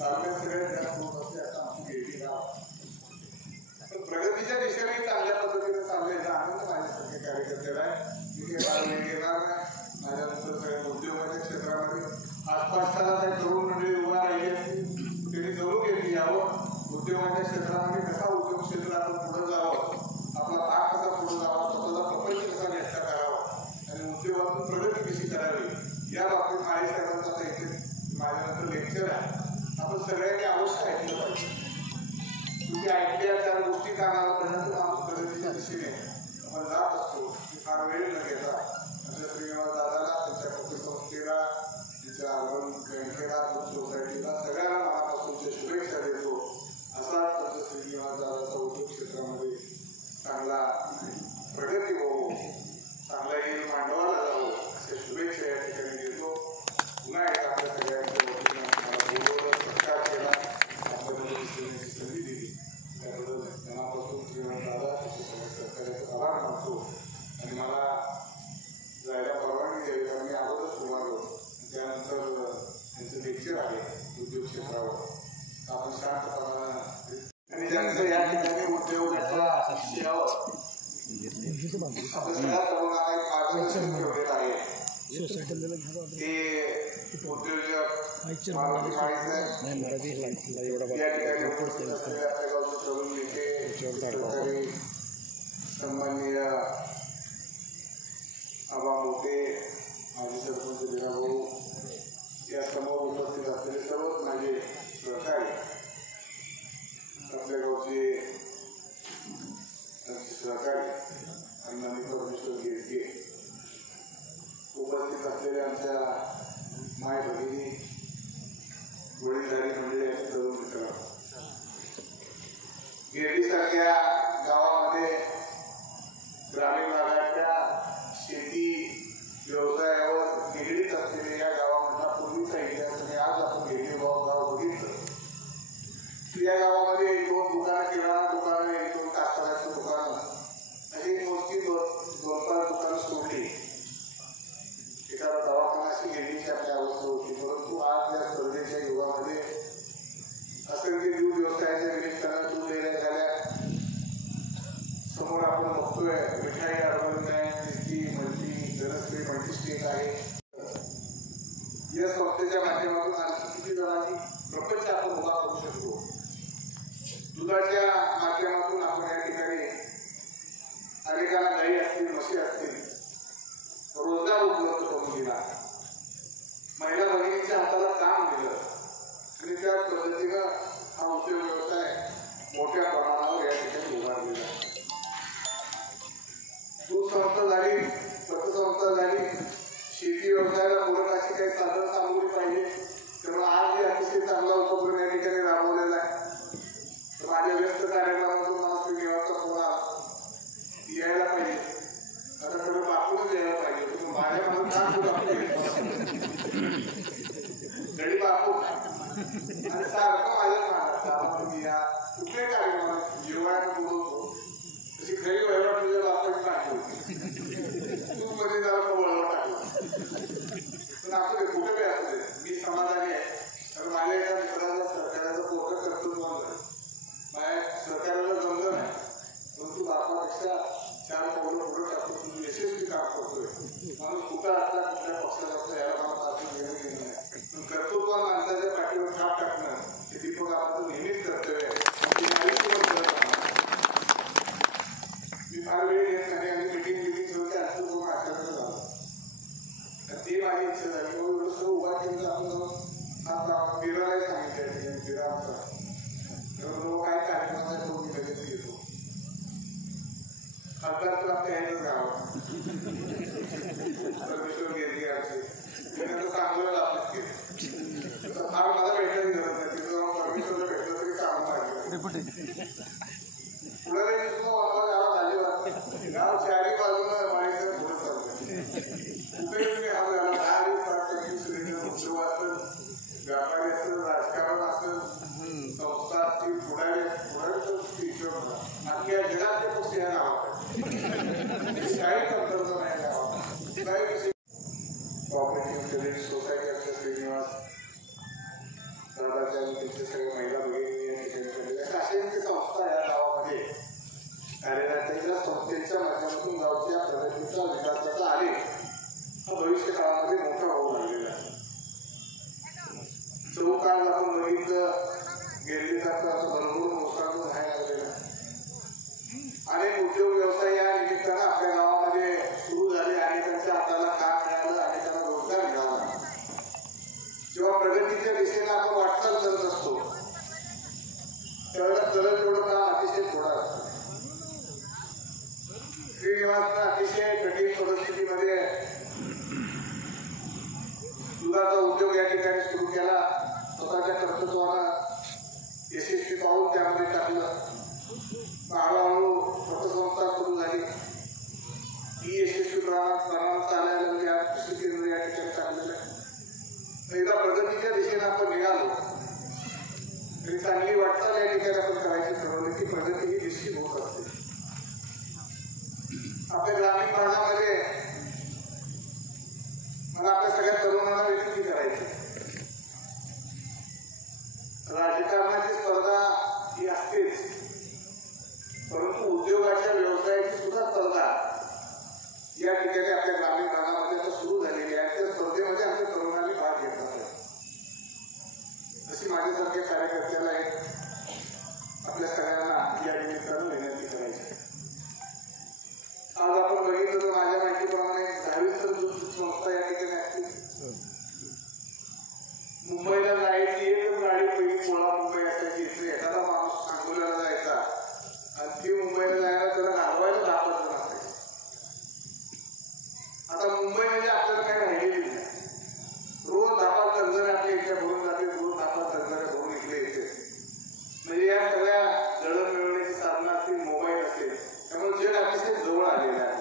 तालुक्यात सगळ्यात जास्त होत असते असं आमची गेली गाव. पण प्रगतीच्या दिशेने चांगल्या पद्धतीने चालू याचा आनंद माझ्यासारखे कार्यकर्त्याला आहे. मी काही फार वेळ घेणार नाही. माझ्यानंतर सगळ्या उद्योगाच्या क्षेत्रामध्ये आसपासच्या काही तरुण मंडळी उभा राहिली असतील त्यांनी जरूर घेतली यावं. उद्योगाच्या क्षेत्रामध्ये कसा उद्योग क्षेत्र आपण पुढे जावं, आपला भाग कसा पुढे जावा, स्वतःचा प्रपंच कसा व्यक्त करावा आणि उद्योगातून प्रगती कशी करावी या बाबतीत माळी साहेबांचा आता इथे माझ्यानंतर लेक्चर आहे. आपण सगळ्यांनी अवश्य ऐकलं पाहिजे. तुम्ही ऐकल्या त्या गोष्टी कानापर्यंत आपण प्रगतीच्या दिशेने आपण जात असतो. फार वेळ न घेता आमच्या श्रीनिवास दादाला, त्यांच्या पत्रसंस्थेला, त्यांच्या अरुण गणखेडा सोसायटीला सगळ्यांना मनापासूनच्या शुभेच्छा देतो. असाच आमच्या श्रीनिवास दादाचा उद्योग क्षेत्रामध्ये चांगला प्रगती होवो, चांगला येईल मांडवाला जावो अशा शुभेच्छा या ठिकाणी देतो. पुन्हा एकदा आपल्या सगळ्यांच्या वतीनं मला बोलवलं, सत्कार केला, आपल्याला संधी दिली त्याबद्दल मनापासून श्रीनिवास दादा त्यांच्या सगळ्या सहकार्याचा आभार मानतो. आणि मला जायला परवानगी द्यावी कारण मी अगोदर सुरुवात होतो. त्यानंतर त्यांचं लेक्चर आहे उद्योग क्षेत्रावर. आपण शांतपणानं आणि त्यांचं या ठिकाणी उद्योगाच्या विषयावर आपण सगळ्या तरुणांना एक मार्गदर्शन ठेवलेलं आहे. ते उद्योजक मारुती माळी या ठिकाणी उपस्थित असलेले आपल्या गावचे तरुण नेते, सरकारी सन्माननीय आबा मोठे, माजी सरपंच दिराभाऊ या समोर उपस्थित असलेले सर्वच माझे सहकारी, आपल्या गावचे सहकारी अण्णांनी परमेश्वर घेतले, उपस्थित असलेल्या आमच्या माय भगिनी, वडीलधारी मंडळी आणि तरुण मित्र, गिरडीसारख्या गावामध्ये ग्रामीण भागाच्या शेती व्यवसायावर निगडीत असलेल्या या गावामधला पूर्वीचा इतिहास आणि आज आपण गिरडी गाव बघितलं. या गावामध्ये 1-2 दुकानं, किराणा दुकानं, 1-2 कास्तकाराची दुकानं अशी मोजकी 2-5 दुकानं सोडली. एखादा दवाखानाशी घेण्याची आपली अवस्था होती. परंतु आज या स्पर्धेच्या युगामध्ये असंख्य दूध व्यवसायाच्या निमित्तानं दूध देण्यात झाल्या. समोर आपण बघतोय मिठाई अर्बन मल्टी धनश्री मल्टीस्टेट आहे. या संस्थेच्या माध्यमातून आणखी किती जणांची प्रपंच आपण उभा करू शकतो. दुधाच्या माध्यमातून आपण या ठिकाणी अनेकांना गाई असतील, म्हशी असतील रोजगार उपलब्ध करून दिला. महिला भगिनीच्या हाताला काम दिलं आणि त्या पद्धतीनं हा उद्योग व्यवसाय मोठ्या प्रमाणावर या ठिकाणी उभारलेला आहे. दूध संस्था झाली, पतसंस्था झाली, शेती व्यवसायाला पूरक अशी काही साधन सामुग्री पाहिजे. त्यामुळे आज हे अतिशय चांगला उपक्रम या ठिकाणी राबवलेला आहे. तर माझ्या व्यस्त कार्यक्रमातून मला श्रीनिवासचा फोन आला यायला पाहिजे. आता खरं बापूच यायला पाहिजे. तुम्ही माझ्याकडून गडी बापू आणि सारखं माझ्या तुम्ही या कुठल्याही कार्यक्रमात जेवायला बोलवतो तशी खरी वैभव तुझ्या बापाची टाकली होती. तू मध्ये जरा वळव टाकला. पण असू दे, कुठे काय असू दे, मी समाधानी आहे. कारण माझ्या एका मित्राचा सरकारचा पोरं कर्तृत्व माझ्या सरकारला जमलं नाही, परंतु बापापेक्षा 4 पावलं पुढे टाकतो. तुम्ही यशस्वी काम करतोय. माणूस कुठं असला, कुठल्या पक्षात असला याला मला असं घेणं घेणं नाही. पण कर्तृत्व माणसाच्या पाठीवर छाप टाकणं हे दीपक आपण नेहमीच कर्तव्य आहे. मी फार वेळ घेत नाही आणि मिटिंग होते असं करून आशाकडे झालं. ते माझी इच्छा झाली. एवढं सगळं उभा केलं आपण हा बिराला सांगितलं बिराचा काय कार्यक्रम आहे तो मी लगेच घेतो. खासदार तर आपल्या यायचं गाव परमेश्वर गेली आमची चांगलं आपलीच केली. फार मला भेटायची गरज नाही. तिथं परमेश्वरला भेटलं तरी काम पाहिजे. पुढे गावात झाली गाव 4 बाजूला माणसं पुढे चाललं. कुठेही तुम्ही आपल्याला 10 दिवस उत्सव असेल, व्यापारी असेल, राजकारण असेल, संस्था असतील, पुढारी अख्ख्या जगातले पक्ष या गावात काही कमतरता नाही गावात. कोऑपरेटिव्ह क्रेडिट सोसायटी श्रीनिवास दादा गावाचे आणि त्यांचे सगळे महिला भगिनी असे संस्था या गावामध्ये कार्यरत त्या संस्थेच्या माध्यमातून गावच्या प्रगतीचा विकासाचा आलेख हा भविष्य काळामध्ये मोठा होऊ लागलेला आहे. जो काळ आपण बघितलं गेले जातं भरपूर मोसाळून व्हायला लागलेला. अनेक उद्योग व्यवसाय या निमित्तानं आपल्या गावामध्ये सुरू झाले. अनेकांच्या हाताला काम मिळालं, अनेकांना रोजगार मिळाला. जेव्हा प्रगतीच्या दिशेने आपण वाटचाल करत असतो त्यावेळेला करत एवढं काम अतिशय थोडं असतं. श्रीनिवासनं अतिशय कठीण परिस्थितीमध्ये दुधाचा उद्योग या ठिकाणी सुरू केला. स्वतःच्या कर्तृत्वानं यशस्वी पाऊल त्यामध्ये टाकलं. हळूहळू पतसंस्था सुरू झाली. ही यशस्वी प्रमाणात चालायला लागली. आज कृषी केंद्र या ठिकाणी टाकलेलं आहे. एकदा प्रगतीच्या दिशेने आपण निघालो तरी चांगली वाटचाल या ठिकाणी आपण करायची ठरवली की प्रगती ही निश्चित होत असते. आपल्या ग्रामीण भागामध्ये मला आपल्या सगळ्या तरुणांना विनंती करायची, राजकारणाची स्पर्धा ही असतेच, परंतु उद्योगाच्या व्यवसायाची सुद्धा स्पर्धा या ठिकाणी आपल्या ग्रामीण भागामध्ये आता सुरू झालेली आहे. त्या स्पर्धेमध्ये आमच्या तरुणांनी भाग घेतला आहे. अशी माझ्यासारख्या कार्यकर्त्याला एक आपल्या सगळ्यांना या निमित्तानं विनंती करायची. आज आपण बघितलं तर माझ्या माहितीप्रमाणे 10वी दूध संस्था या ठिकाणी असतील. मुंबईला जायची एकच गाडी पहिली कोळा मुंबई असायची. इथे एखादा माणूस सांगोल्याला जायचा आणि ती मुंबईला जायला त्याला घालवायला 10 जण असायचे. आता मुंबई म्हणजे आपल्याला काही राहिलेली नाही. रोज 10 कर्जरे आपल्या इथे भरून जाते, रोज 10 कर्जरे भरून इकडे येते. म्हणजे या सगळ्या दळण मिळवण्याची साधनं असतील, मोबाईल असेल, त्यामुळे जग अतिशय जवळ आलेलं आहे.